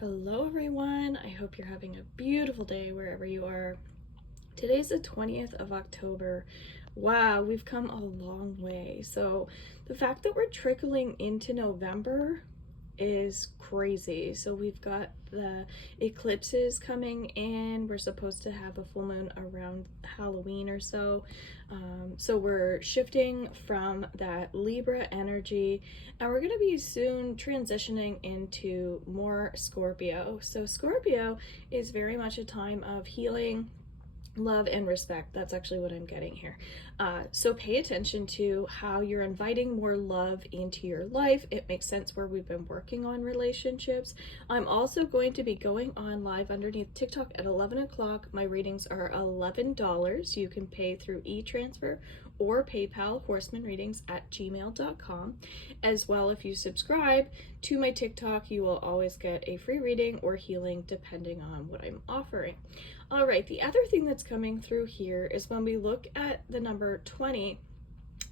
Hello everyone, I hope you're having a beautiful day wherever you are. Today's the 20th of October. Wow, we've come a long way. So the fact that we're trickling into November is crazy. So we've got the eclipses coming in. We're supposed to have a full moon around Halloween or so. So we're shifting from that Libra energy, and we're going to be soon transitioning into more Scorpio. So Scorpio is very much a time of healing, love, and respect. That's actually what I'm getting here. So pay attention to how you're inviting more love into your life. It makes sense where we've been working on relationships. I'm also going to be going on live underneath TikTok at 11 o'clock. My readings are $11. You can pay through e-transfer or PayPal, horsemanreadings@gmail.com. As well, if you subscribe to my TikTok, you will always get a free reading or healing depending on what I'm offering. All right, the other thing that's coming through here is when we look at the number 20,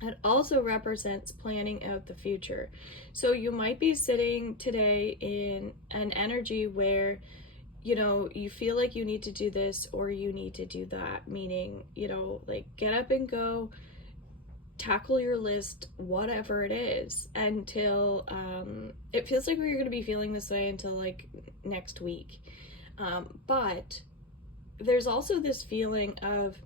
it also represents planning out the future. So you might be sitting today in an energy where, you feel like you need to do this or you need to do that, meaning, like get up and go, tackle your list, whatever it is, until it feels like you're going to be feeling this way until like next week. But there's also this feeling of,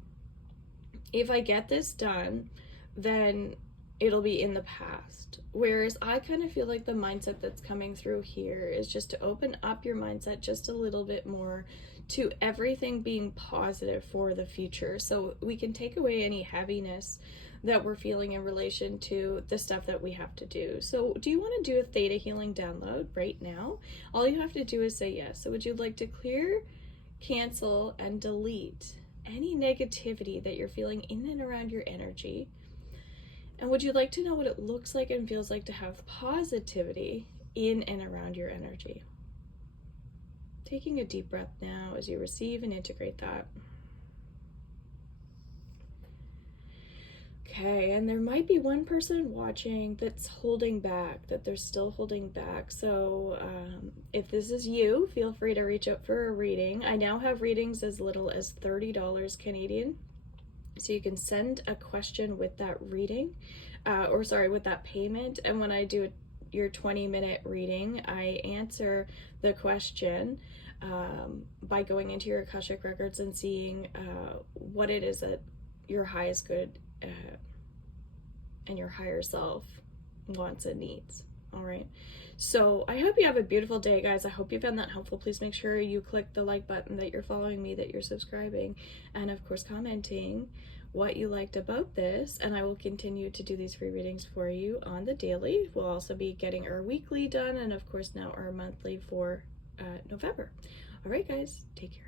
if I get this done, then it'll be in the past. Whereas I kind of feel like the mindset that's coming through here is just to open up your mindset just a little bit more to everything being positive for the future. So we can take away any heaviness that we're feeling in relation to the stuff that we have to do. So do you want to do a theta healing download right now? All you have to do is say yes. So would you like to clear, cancel, and delete any negativity that you're feeling in and around your energy? And would you like to know what it looks like and feels like to have positivity in and around your energy? Taking a deep breath now as you receive and integrate that. Okay, and there might be one person watching that's holding back, that they're still holding back. So if this is you, feel free to reach out for a reading. I now have readings as little as $30 Canadian. So you can send a question with that reading, with that payment. And when I do your 20-minute reading, I answer the question by going into your Akashic records and seeing what it is that your highest good and your higher self wants and needs. All right. So I hope you have a beautiful day, guys. I hope you found that helpful. Please make sure you click the like button, that you're following me, that you're subscribing, and of course commenting what you liked about this. And I will continue to do these free readings for you on the daily. We'll also be getting our weekly done, and of course now our monthly for November. All right, guys, take care.